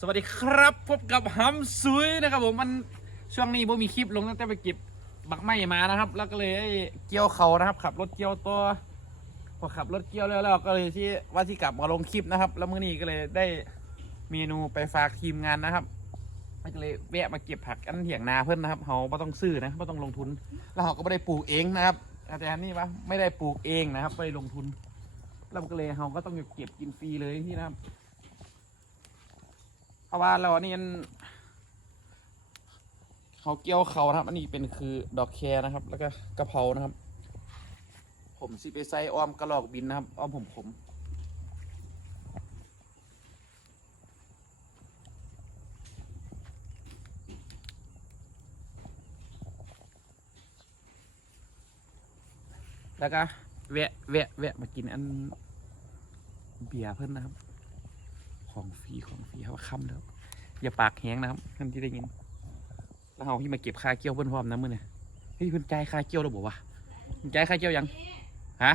สวัสดีครับพบกับฮัมซุยนะครับผมมันช่วงนี้บ่มีคลิปลงตั้งแต่ไปเก็บบักไม้มานะครับ แล้วก็เลยเกี่ยวเขานะครับขับรถเกี่ยวตัวพอขับรถเกี่ยวแล้วแล้วก็เลยที่ว่าที่กลับมาลงคลิปนะครับ แล้วมื้อนี้ก็เลยได้เมนูไปฝากทีมงานนะครับก็เลยแวะมาเก็บผักอันเถียงนาเพื่อนนะครับเขาไม่ต้องซื้อนะไม่ต้องลงทุน แล้วเขาก็ไม่ได้ปลูกเองนะครับอาจารย์นี่ปะไม่ได้ปลูกเองนะครับไม่ได้ลงทุนแล้วก็เลยเขาก็ต้องเก็บกินฟรีเลยที่นะครับาว่าเราอันนี่มันเขาเกี่ยวเขานะครับ อันนี้เป็นคือดอกแครนะครับ แล้วก็กระเพรานะครับ ผมสิไปใส่อ้อมกระหลอกบินนะครับอ้อมผมผมแล้วก็แวะแวะแวะมากินอันเบียร์เพิ่นนะครับ ของฟรีของฟรีเขาค่ำแล้ว อย่าปากแห้งนะครับท่านที่ได้ยิน แล้วเอาที่มาเก็บค่าเกี่ยวเพื่อนพร้อมนะมือเนี่ยเฮ้ยเพื่อนจ่ายค่าเกี่ยวแล้วบอกว่าเพิ่นจ่ายค่าเกี่ยวยังฮะ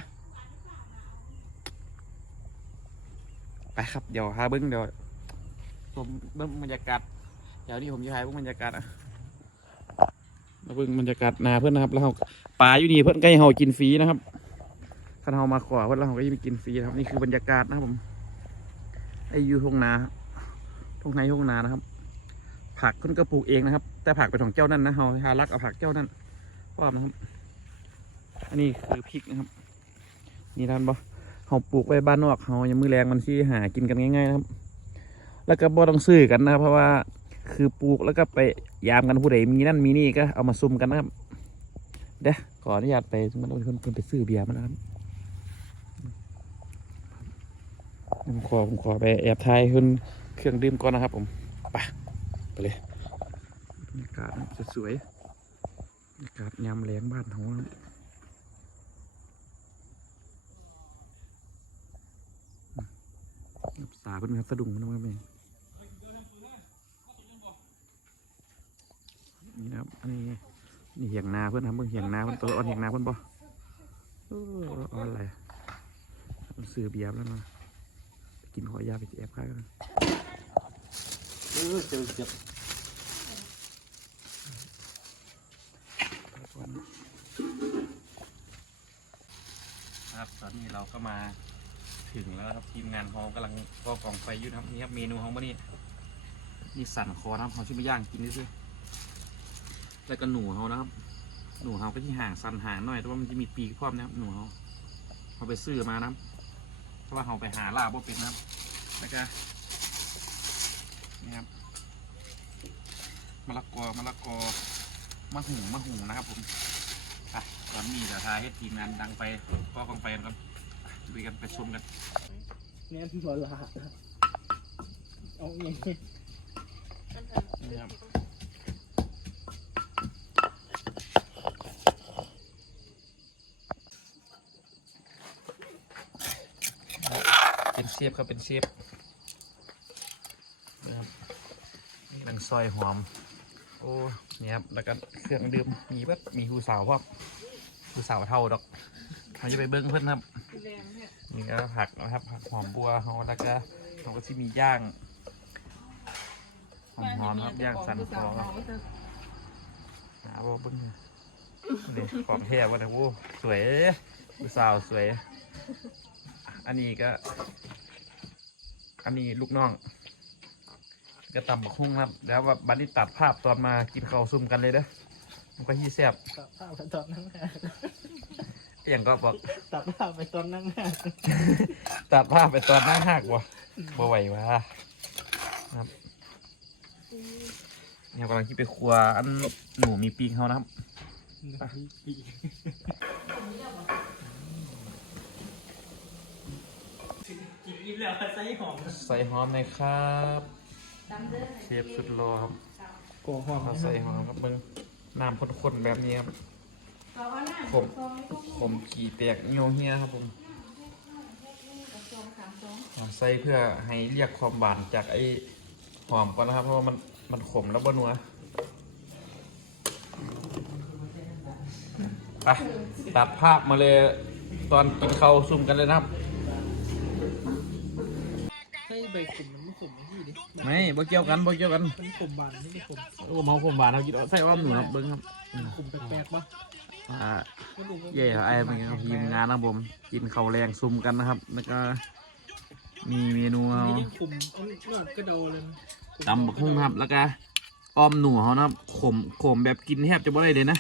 ไปครับเดี๋ยวหาเบิ้งเดี๋ยวผมเบิ้งบรรยากาศเดี๋ยวนี้ผมจะถ่ายเบิ้งบรรยากาศอะมาเบิ้งบรรยากาศนาเพื่อนนะครับ แล้วเขาปลาอยู่นี่เพื่อนใกล้เฮากินฟรีนะครับถ้าเฮามาขวาเพื่อนเขาก็จะมีกินฟรีนะครับนี่คือบรรยากาศนะครับผม ไอยูทงนาทุ่งไฮทงนานะครับ ผักคุณก็ปลูกเองนะครับ แต่ผักเป็นของเจ้านั่นนะเฮาหารักเอาผักเจ้านั่นพร้อมนะครับ อันนี้คือพริกนะครับ นี่ท่านบ่เฮาปลูกไว้บ้านนอกเฮายังมือแรงมันที่หากินกันง่ายๆนะครับ แล้วก็บ่ต้องซื้อกันนะครับเพราะว่าคือปลูกแล้วก็ไปยามกันผู้ใดมีนั่นมีนี่ก็เอามาซุ่มกันนะครับเดี๋ยวขออนุญาตไปมันเอาเพิ่นเพิ่นไปซื้อเบียร์มานะครับ ผมขอผมขอไปแอบถ่ายขึ้นเครื่องดื่มก่อนนะครับผมไปไปเลยบรรยากาศนะสวยๆบรรยากาศยามแรงบ้านขานะครับอืมสาเพิ่นครับสะดุ้งนนะครับเองนี่นะครับอันนี้นี่เหียงนาเพื่อนครับเพิ่งเหียงนาเพื่อนตัวอ่อนเหียงนาเพื่อนบ่อออ่อนอะไรซื้อเบียร์แล้วมา กินขอยาไปแอบค่ากันเออเจอเจ็บครับตอนนี้เราก็มาถึงแล้วครับทีมงานเขากำลังก็กองไฟอยู่นะครับนี่ครับเมนูของวันนี้นี่สั่นคอนะครับเขาชื่อมย่างกินนี่สิแล้วก็หนูเขานะครับ หนูเขาก็ที่ห่างสั่นห่างหน่อยแต่ว่ามันจะมีปีกพร้อมนะครับหนูเขาเขาไปซื้อมานะครับ ราะว่าเราไปหาลาบ่เป็นนะครับแล้วก็นี่ครับมะละกอมะละกอมะหุงมะหุงนะครับผมอะตอนนี้เดี๋ยวทายให้ทีมงานดังไปก็กองไปกันครับดูกันไปชมกันแน่นบลาเอาเองนี่ครับเป็น ฟครับเป็นเชฟนะครับนี่เป็นซอยหอม โอ้เนี่ยครับแล้วก็เครื่องดื่มมีเบิดมีผู้สาวพวกผู้สาวเท่าดอกเขาจะไปเบิ้งเพื่อนครับนี่ก็ผักนะครับผักหอมบัวเขาแล้วก็เขาก็ที่มีย่างหอมหอมครับย่างสันคอครับหาว่าเบิ้งเนี่ยนี่ของแท้ว่าแต่โอ้สวยผู้สาวสวย อันนี้ก็ อันนี้ลูกน้องก็ตำบักหุ่งครับแล้วว่าบัดนี้ตัดภาพตอนมากินข้าวซุ่มกันเลยเด้อมันก็ฮีแซบตัดภาพไปตอนนั่งหาอหย่างก็บอกตัดภาพไปตอนนั่งหาตัดภาพไปตอนหน้าหักวะบ่ไหววะครับเนี่ยกำลังคิดไปครัวอันหนูมีปีกเขานะครับ ปี กินอิ่มแล้วใส่หอมใส่หอมหน่อยครับเชฟสุดรอครับโกหอมเขาใส่หอมครับเบิ้งน้ำข้นๆแบบนี้ครับผมผมขี่เปียกโยเฮียครับผมเอาใส่เพื่อให้เรียกความหวานจากไอ้หอมก่อนนะครับ เพราะว่ามันมันขมแล้วบนัวไปตัดภาพมาเลยตอนกินข้าวซุ่มกันเลยนะครับ มมันไม่ขมไอ้ที่ดิไม่บ่เกี่ยวกันบ่เกี่ยวกันมันขมบานไม่ได้ขมโอ้เมาผมบานเขากินใส่อ้อมหนูครับเบิ้งครับขมแปลกๆปะอ่าไม่รู้ว่าเย่ครับไอ้เป็นครับทีมงานนะครับผม กินข้าวแรงซุ่มกันนะครับ แล้วก็ มีเมนูอันเอานี้ยิ่งขมเอาหนอดกระเดาเลยนะตำบักหุ่งครับ แล้วก็อ้อมหนูเขานะครับขมขมแบบกินแทบจะไม่ได้เลยนะ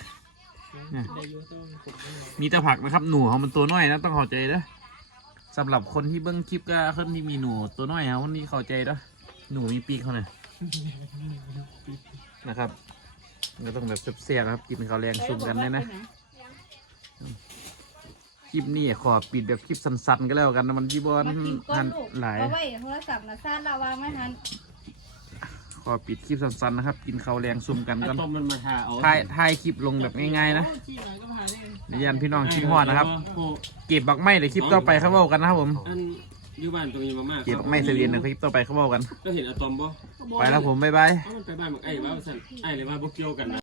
เนี่ยได้เยอะต้องขมไม่น้อยมีแต่ผักนะครับ หนูเขามันตัวน้อยนะต้องเข้าใจนะ สำหรับคนที่เบิ้งคลิปก็คนที่มีหนูตัวน้อยครับวันนี้เข้าใจนะหนูมีปีกเขาหน่อยนะครับมันก็ต้องแบบเสียบๆครับกินข้าวแรงซุ่มกันเนี่ยนะคลิปนี้ขอปิดแบบคลิปสั้นๆก็แล้วกันนะมันที่บอลมากินก้อทันนลูกหลาย เอาไว้โทรศัพท์นะซ่านระวังไม่ทัน ขอปิดคลิปสั้นๆนะครับ กินข้าวแรงซุ่มกันถ้ากันต้มมันมาทาเอาถ่ายถ่ายคลิปลงแบบง่ายๆนะโอ้ขี้หน่อยก็ผ่านได้เดี๋ยวยันพี่น้องคิดฮอดนะครับโอ้เก็บบักไม้เดี๋ยวคลิปต่อไปเขาเว้ากันนะครับผมอันอยู่บ้านตรงนี้มามากเก็บบักไม้เสียนเดี๋ยวคลิปต่อไปเขาเว้ากัน ก็เห็นอะตอมบ่ไปแล้วผมบ๊ายบาย เอามันไปบ้านบอกไอ้ว่าสั่นไอ้เลยว่าบ่เกี่ยวกันนะ